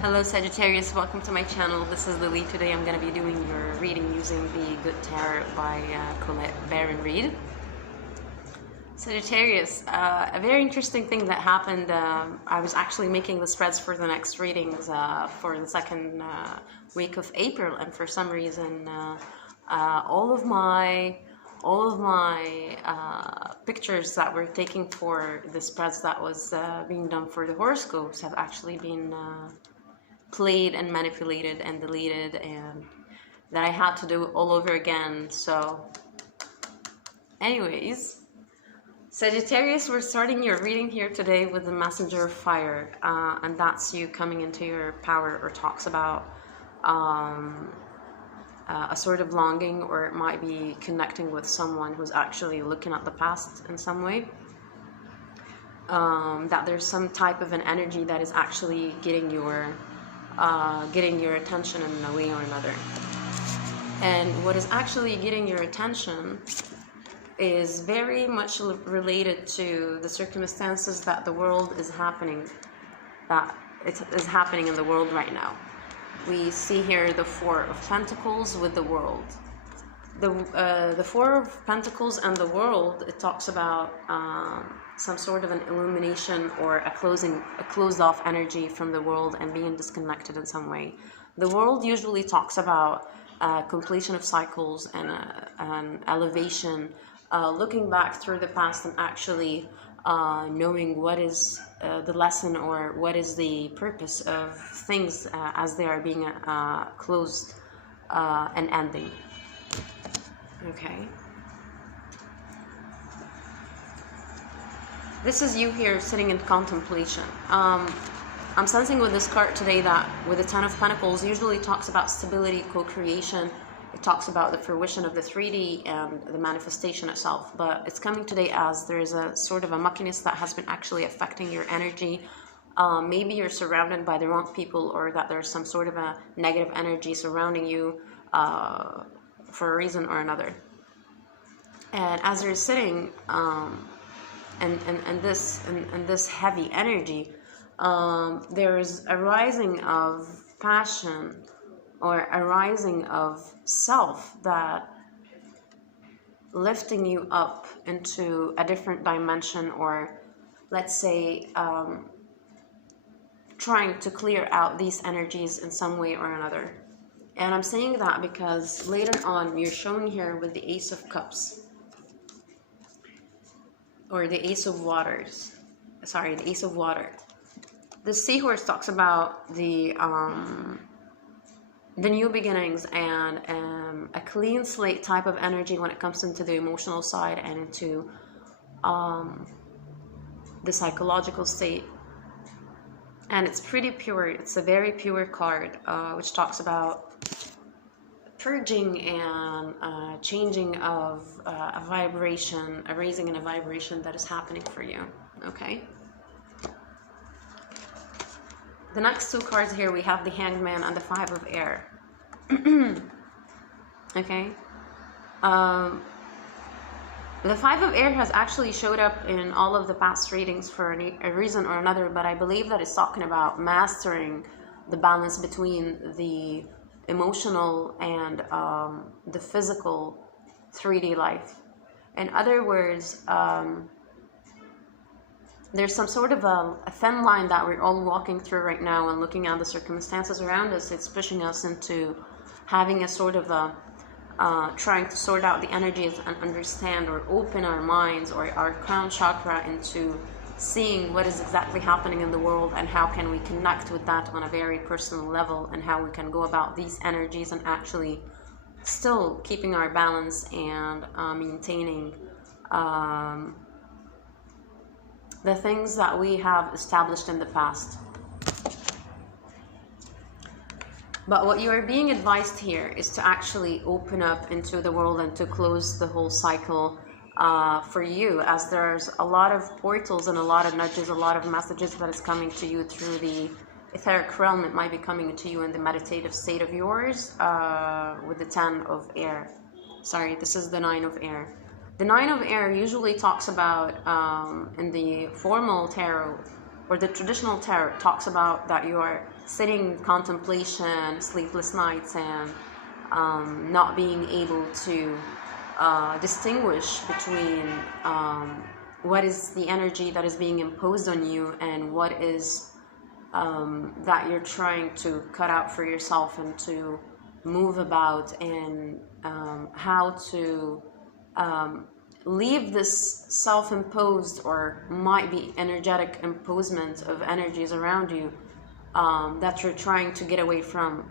Hello Sagittarius, welcome to my channel. This is Lily. Today I'm going to be doing your reading using the Good Tarot by Colette Baron Reed. Sagittarius, a very interesting thing that happened. I was actually making the spreads for the next readings for the second week of April, and for some reason all of my pictures that were taken for the spreads that was being done for the horoscopes have actually been played and manipulated and deleted, and that I had to do all over again. So anyways, Sagittarius, we're starting your reading here today with the Messenger of Fire, and that's you coming into your power, or talks about a sort of longing, or it might be connecting with someone who's actually looking at the past in some way. That there's some type of an energy that is actually getting your attention in a way or another. And what is actually getting your attention is very much related to the circumstances that the world is happening, that it is happening in the world right now. We see here the Four of Pentacles with the world. The Four of Pentacles and the world, it talks about some sort of an illumination or a closed off energy from the world and being disconnected in some way. The world usually talks about completion of cycles and an elevation, looking back through the past and actually knowing what is the lesson or what is the purpose of things as they are being closed and ending. Okay. This is you here sitting in contemplation. I'm sensing with this card today that with the Ten of Pentacles usually talks about stability, co-creation. It talks about the fruition of the 3D and the manifestation itself. But it's coming today as there is a sort of a muckiness that has been actually affecting your energy. Maybe you're surrounded by the wrong people, or that there's some sort of a negative energy surrounding you for a reason or another. And as you're sitting and this heavy energy, there is a rising of passion or a rising of self that lifting you up into a different dimension, or let's say trying to clear out these energies in some way or another. And I'm saying that because later on you're showing here with the Ace of Cups, or the Ace of Waters. Sorry, the Ace of Water. The Seahorse talks about the new beginnings and a clean slate type of energy when it comes into the emotional side and into the psychological state. And it's pretty pure. It's a very pure card, which talks about purging and changing of a vibration, a raising in a vibration that is happening for you. Okay. The next two cards here, we have the Hangman and the Five of Air. Okay. The Five of Air has actually showed up in all of the past readings for a reason or another, but I believe that it's talking about mastering the balance between the emotional and the physical 3D life. In other words, there's some sort of a thin line that we're all walking through right now, and looking at the circumstances around us, it's pushing us into having a sort of a trying to sort out the energies and understand or open our minds or our crown chakra into seeing what is exactly happening in the world, and how can we connect with that on a very personal level, and how we can go about these energies and actually still keeping our balance and maintaining the things that we have established in the past. But what you are being advised here is to actually open up into the world and to close the whole cycle for you, as there's a lot of portals and a lot of nudges, a lot of messages that is coming to you through the etheric realm. It might be coming to you in the meditative state of yours with the Ten of Air. Sorry, this is the Nine of Air. The Nine of Air usually talks about, in the formal tarot, or the traditional tarot talks about that you are sitting in contemplation, sleepless nights, and not being able to distinguish between what is the energy that is being imposed on you and what is that you're trying to cut out for yourself and to move about, and how to leave this self-imposed or might be energetic imposement of energies around you that you're trying to get away from.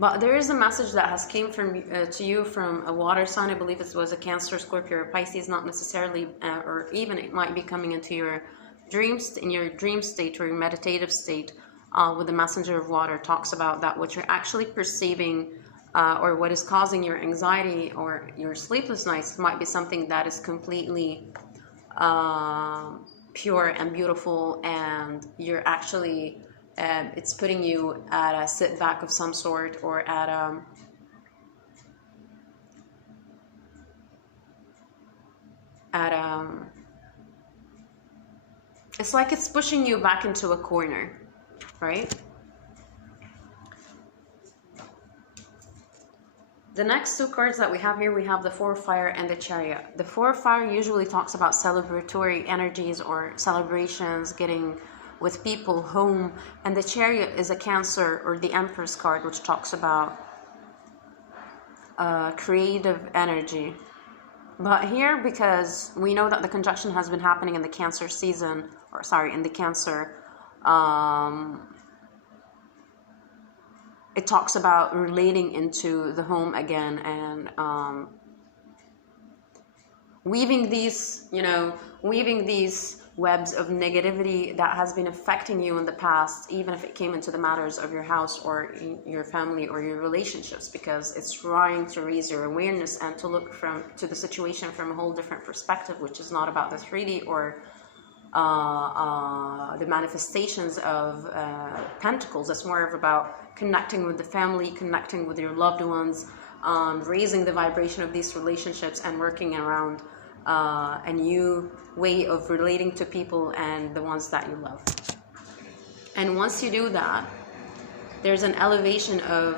But there is a message that has came from to you from a water sign. I believe it was a Cancer, Scorpio, or Pisces, not necessarily, or even it might be coming into your dreams, in your dream state or your meditative state, with the messenger of water. Talks about that what you're actually perceiving or what is causing your anxiety or your sleepless nights might be something that is completely pure and beautiful, and you're actually it's putting you at a sit back of some sort, or at it's like it's pushing you back into a corner, right? The next two cards that we have here, we have the Four of Fire and the Chariot. The Four of Fire usually talks about celebratory energies or celebrations, getting with people home, and the Chariot is a Cancer or the Empress card, which talks about creative energy. But here, because we know that the conjunction has been happening in the Cancer season, or sorry, in the Cancer, it talks about relating into the home again, and weaving these, weaving these webs of negativity that has been affecting you in the past, even if it came into the matters of your house or your family or your relationships, because it's trying to raise your awareness and to look to the situation from a whole different perspective, which is not about the 3D or the manifestations of pentacles. It's more of about connecting with the family, connecting with your loved ones, raising the vibration of these relationships, and working around a new way of relating to people and the ones that you love. And once you do that, there's an elevation of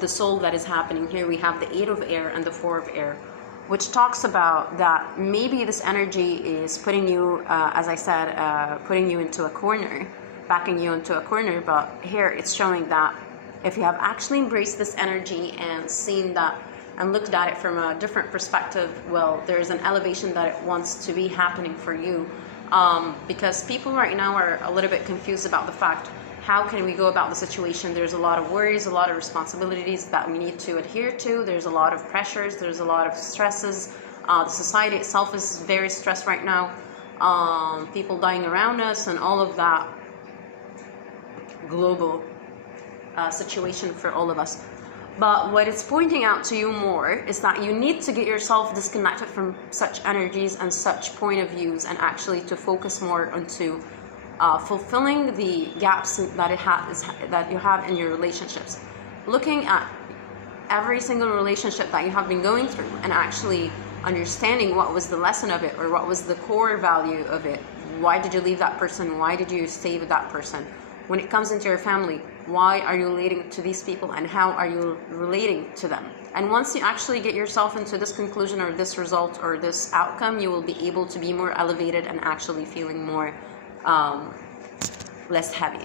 the soul that is happening. Here we have the 8 of Air and the 4 of Air, which talks about that maybe this energy is putting you, as I said, putting you into a corner, backing you into a corner. But here it's showing that if you have actually embraced this energy and seen that and looked at it from a different perspective, well, there's an elevation that it wants to be happening for you. Because people right now are a little bit confused about the fact, how can we go about the situation? There's a lot of worries, a lot of responsibilities that we need to adhere to. There's a lot of pressures, there's a lot of stresses. The society itself is very stressed right now. People dying around us and all of that global situation for all of us. But what it's pointing out to you more is that you need to get yourself disconnected from such energies and such point of views, and actually to focus more onto fulfilling the gaps that you have in your relationships. Looking at every single relationship that you have been going through and actually understanding what was the lesson of it, or what was the core value of it. Why did you leave that person? Why did you stay with that person? When it comes into your family, why are you relating to these people, and how are you relating to them? And once you actually get yourself into this conclusion or this result or this outcome, you will be able to be more elevated and actually feeling more less heavy.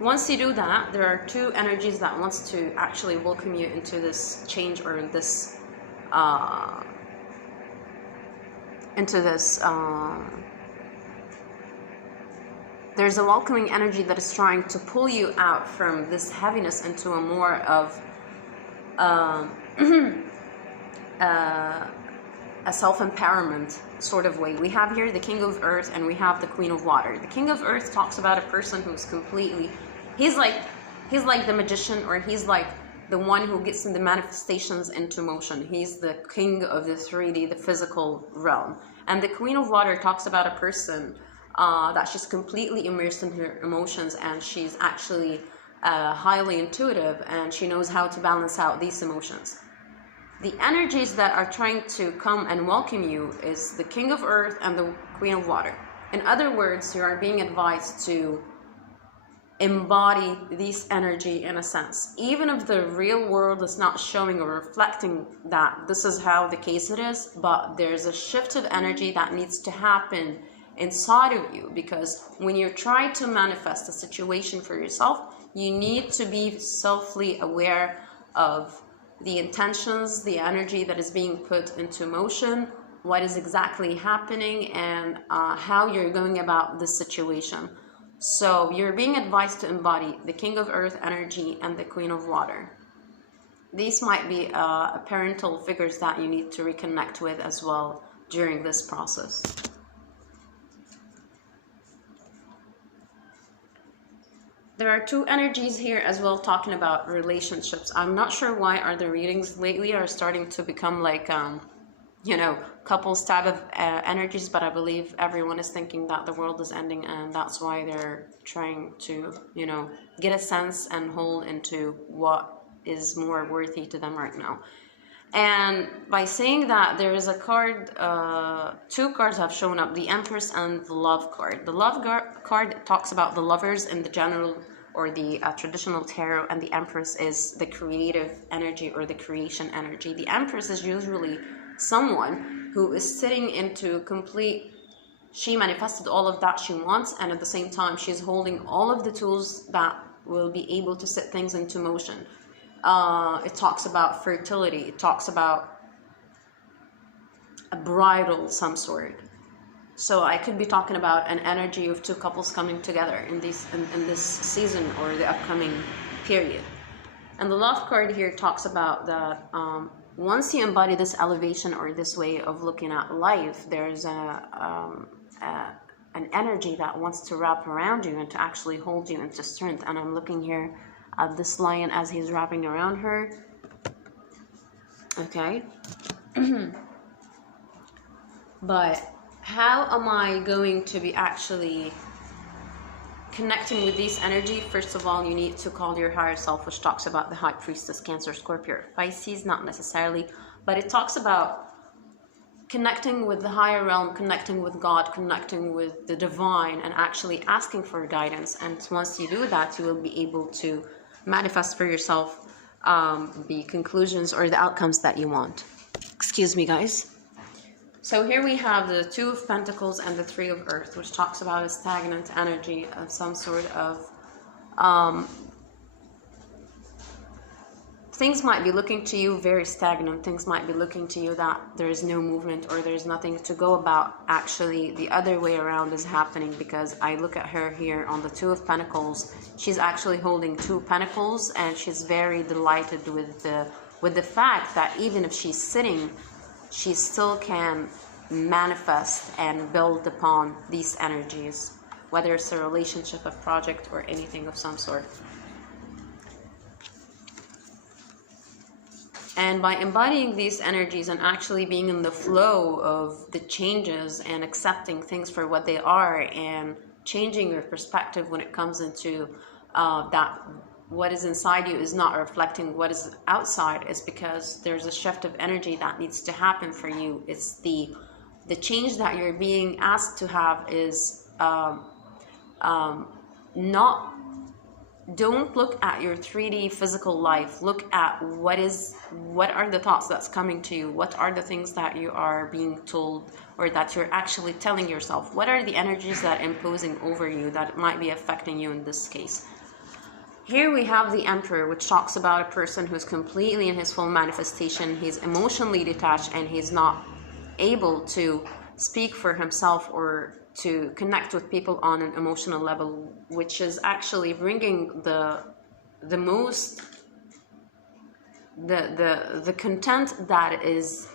Once you do that, there are two energies that wants to actually welcome you into this change, or this there's a welcoming energy that is trying to pull you out from this heaviness into a more of a self-empowerment sort of way. We have here the King of Earth and we have the Queen of Water. The King of Earth talks about a person who's completely, he's like the magician, or he's like the one who gets in the manifestations into motion. He's the king of the 3D, the physical realm. And the Queen of Water talks about a person that she's completely immersed in her emotions, and she's actually highly intuitive, and she knows how to balance out these emotions. the energies that are trying to come and welcome you is the King of Earth and the Queen of Water. In other words, you are being advised to embody this energy in a sense, even if the real world is not showing or reflecting that this is how the case it is, but there's a shift of energy that needs to happen inside of you, because when you're trying to manifest a situation for yourself, you need to be selfly aware of the intentions, the energy that is being put into motion, what is exactly happening, and how you're going about this situation. So you're being advised to embody the King of Earth energy and the Queen of Water. These might be parental figures that you need to reconnect with as well during this process. There are two energies here as well talking about relationships. I'm not sure why the readings lately are starting to become like couples type of energies, but I believe everyone is thinking that the world is ending, and that's why they're trying to get a sense and hold into what is more worthy to them right now. And by saying that, there is a card, two cards have shown up, the Empress and the Love card. The Love card talks about the lovers in the general or the traditional tarot, and the Empress is the creative energy or the creation energy. The Empress is usually someone who is sitting into complete, she manifested all of that she wants, and at the same time she's holding all of the tools that will be able to set things into motion. It talks about fertility, it talks about a bridal some sort. So I could be talking about an energy of two couples coming together in this season or the upcoming period. And the Love card here talks about that once you embody this elevation or this way of looking at life, there's an energy that wants to wrap around you and to actually hold you into strength. And I'm looking here at this lion as he's wrapping around her. Okay. But how am I going to be actually connecting with this energy? First of all, you need to call your higher self, which talks about the High Priestess, Cancer, Scorpio, Pisces, not necessarily, but it talks about connecting with the higher realm, connecting with God, connecting with the divine, and actually asking for guidance. And once you do that, you will be able to manifest for yourself the conclusions or the outcomes that you want. Excuse me, guys. So here we have the Two of Pentacles and the Three of Earth, which talks about a stagnant energy of some sort of things might be looking to you very stagnant. Things might be looking to you that there is no movement or there's nothing to go about. Actually, the other way around is happening, because I look at her here on the Two of Pentacles. She's actually holding two pentacles, and she's very delighted with the fact that even if she's sitting, she still can manifest and build upon these energies, whether it's a relationship, a project, or anything of some sort. And by embodying these energies and actually being in the flow of the changes and accepting things for what they are and changing your perspective when it comes into that what is inside you is not reflecting what is outside, is because there's a shift of energy that needs to happen for you. It's the change that you're being asked to have is don't look at your 3D physical life. Look at what are the thoughts that's coming to you, what are the things that you are being told or that you're actually telling yourself, what are the energies that are imposing over you that might be affecting you in this case. Here we have the Emperor, which talks about a person who's completely in his full manifestation. He's emotionally detached and he's not able to speak for himself or to connect with people on an emotional level, which is actually bringing the content that is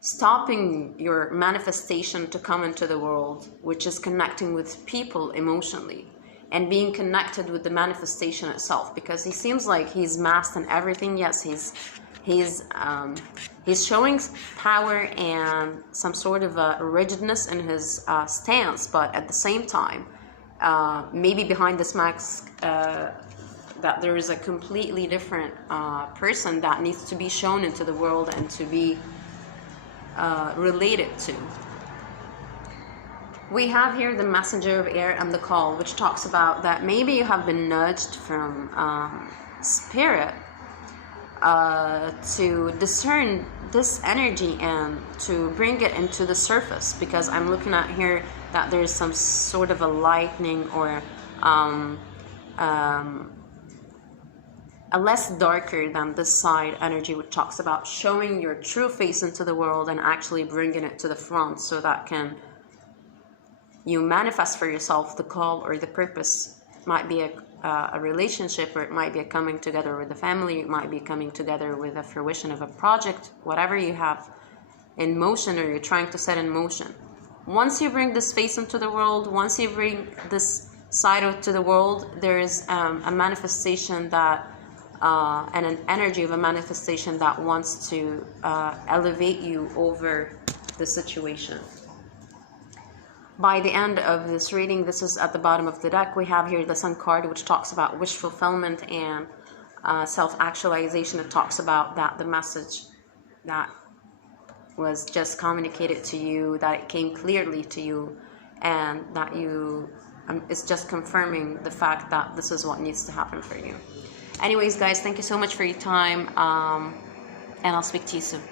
stopping your manifestation to come into the world, which is connecting with people emotionally and being connected with the manifestation itself, because he seems like he's masked in everything. Yes, he's showing power and some sort of rigidness in his stance, but at the same time, maybe behind this mask, that there is a completely different person that needs to be shown into the world and to be related to. We have here the messenger of air and the call, which talks about that maybe you have been nudged from spirit to discern this energy and to bring it into the surface, because I'm looking at here that there's some sort of a lightning or a less darker than this side energy, which talks about showing your true face into the world and actually bringing it to the front so that you manifest for yourself the call or the purpose. It might be a relationship, or it might be a coming together with the family, it might be coming together with a fruition of a project, whatever you have in motion or you're trying to set in motion. Once you bring this face into the world, once you bring this side out to the world, there is a manifestation that and an energy of a manifestation that wants to elevate you over the situation. By the end of this reading, this is at the bottom of the deck, we have here the Sun card, which talks about wish fulfillment and self-actualization. It talks about that the message that was just communicated to you, that it came clearly to you, and that it's just confirming the fact that this is what needs to happen for you. Anyways, guys, thank you so much for your time, and I'll speak to you soon.